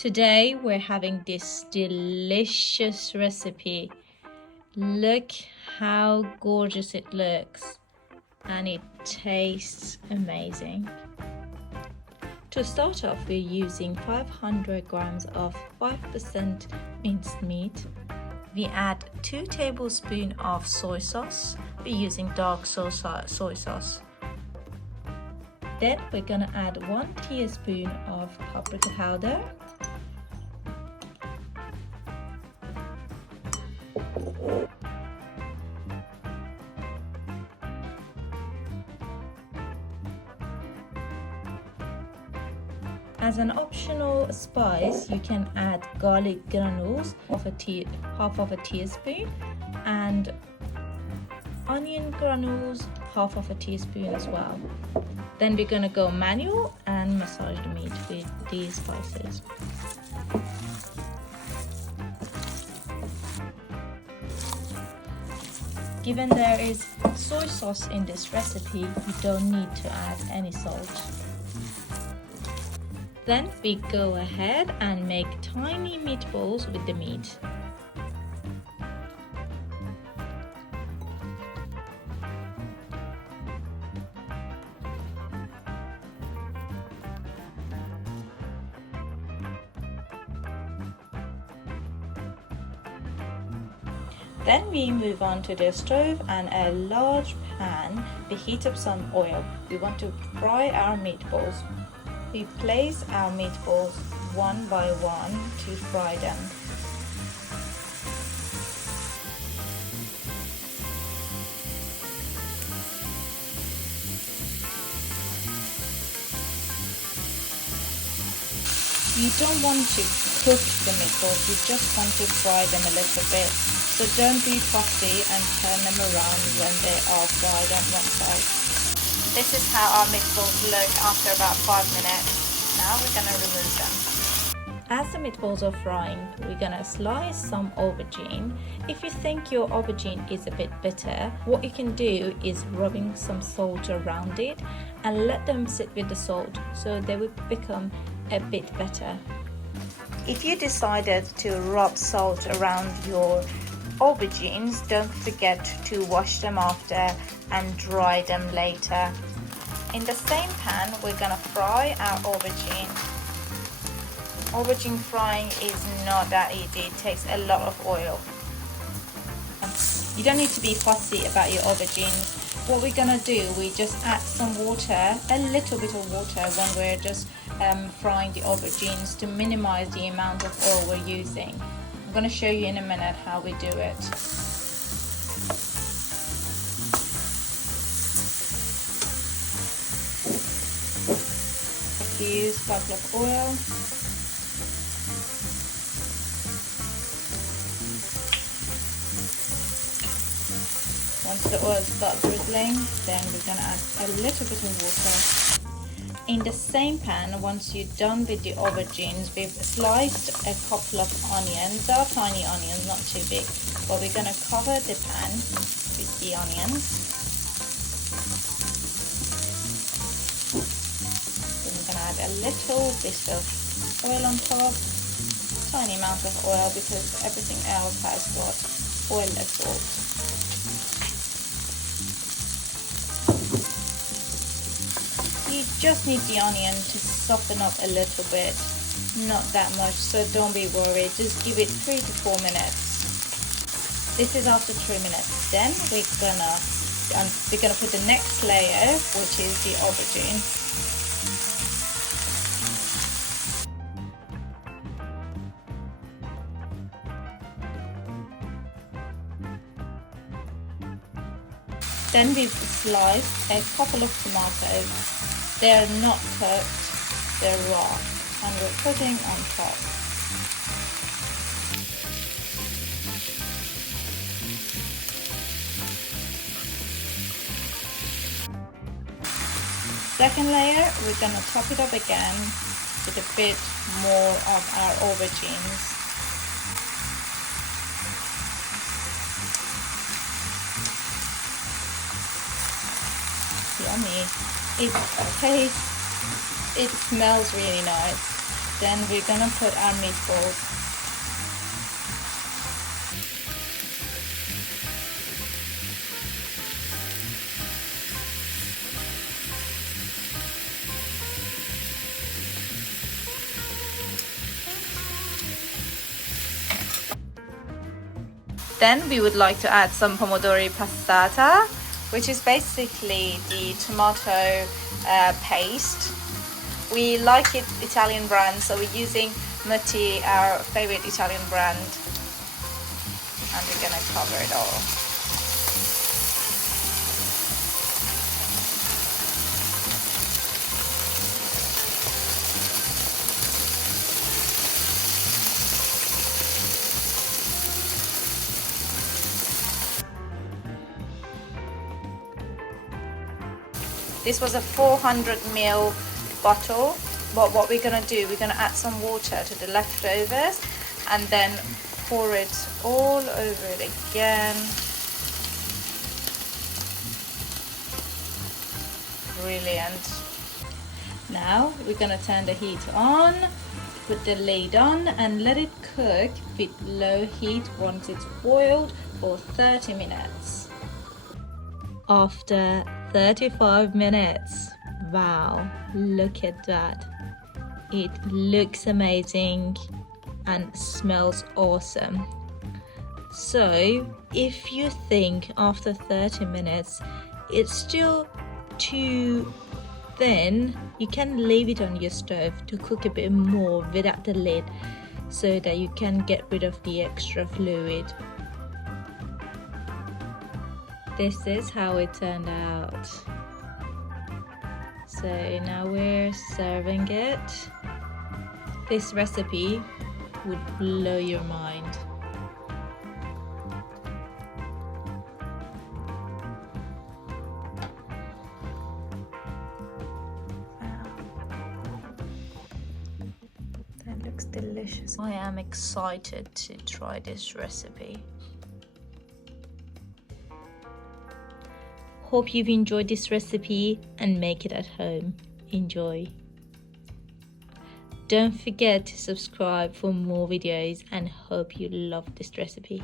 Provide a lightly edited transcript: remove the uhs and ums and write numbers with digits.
Today we're having this delicious recipe. Look how gorgeous it looks, and it tastes amazing. To start off, we're using 500 grams of 5% minced meat. We add 2 tablespoons of soy sauce. We're using dark soy sauce. Then we're gonna add 1 teaspoon of paprika powder. As an optional spice, you can add garlic granules, half of a teaspoon, and onion granules, half of a teaspoon as well. Then we're going to go manual and massage the meat with these spices. Given there is soy sauce in this recipe, you don't need to add any salt. Then we go ahead and make tiny meatballs with the meat. Then we move on to the stove and a large pan. We heat up some oil. We want to fry our meatballs. We place our meatballs one by one to fry them. You don't want to cook the meatballs, you just want to fry them a little bit. So don't be fussy and turn them around when they are fried on one side. This is how our meatballs look after about 5 minutes. Now we're gonna remove them. As the meatballs are frying, we're gonna slice some aubergine. If you think your aubergine is a bit bitter, what you can do is rubbing some salt around it and let them sit with the salt so they will become a bit better. If you decided to rub salt around your aubergines, don't forget to wash them after and dry them later. In the same pan, we're gonna fry our aubergine. Aubergine frying is not that easy, it takes a lot of oil. You don't need to be fussy about your aubergines. What we're gonna do, we just add some water, a little bit of water when we're just frying the aubergines to minimize the amount of oil we're using. I'm going to show you in a minute how we do it. Use a couple of oil. Once the oil starts drizzling, then we're going to add a little bit of water. In the same pan, once you're done with the aubergines, we've sliced a couple of onions. They are tiny onions, not too big, but we're going to cover the pan with the onions. Then we're going to add a little bit of oil on top, tiny amount of oil because everything else has got oil absorbed. You just need the onion to soften up a little bit, not that much, so don't be worried, just give it 3 to 4 minutes. This is after 3 minutes. Then we're gonna put the next layer, which is the aubergine. Then we've sliced a couple of tomatoes. They're not cooked, they're raw, and we're putting on top. Second layer, we're gonna top it up again with a bit more of our aubergines. Yummy. It tastes, it smells really nice. Then we're gonna put our meatballs. Then we would like to add some pomodoro passata, which is basically the tomato paste. We like it Italian brand, so we're using Mutti, our favorite Italian brand, and we're gonna cover it all. This was a 400 ml bottle, but what we're gonna do, we're gonna add some water to the leftovers and then pour it all over it again. Brilliant. Now we're gonna turn the heat on, put the lid on and let it cook with low heat once it's boiled for 30 minutes. After 35 minutes, wow, look at that. It looks amazing and smells awesome. So if you think after 30 minutes it's still too thin, you can leave it on your stove to cook a bit more without the lid so that you can get rid of the extra fluid. This is how it turned out. So now we're serving it. This recipe would blow your mind. That looks delicious. I am excited to try this recipe. Hope you've enjoyed this recipe and make it at home. Enjoy. Don't forget to subscribe for more videos and hope you love this recipe.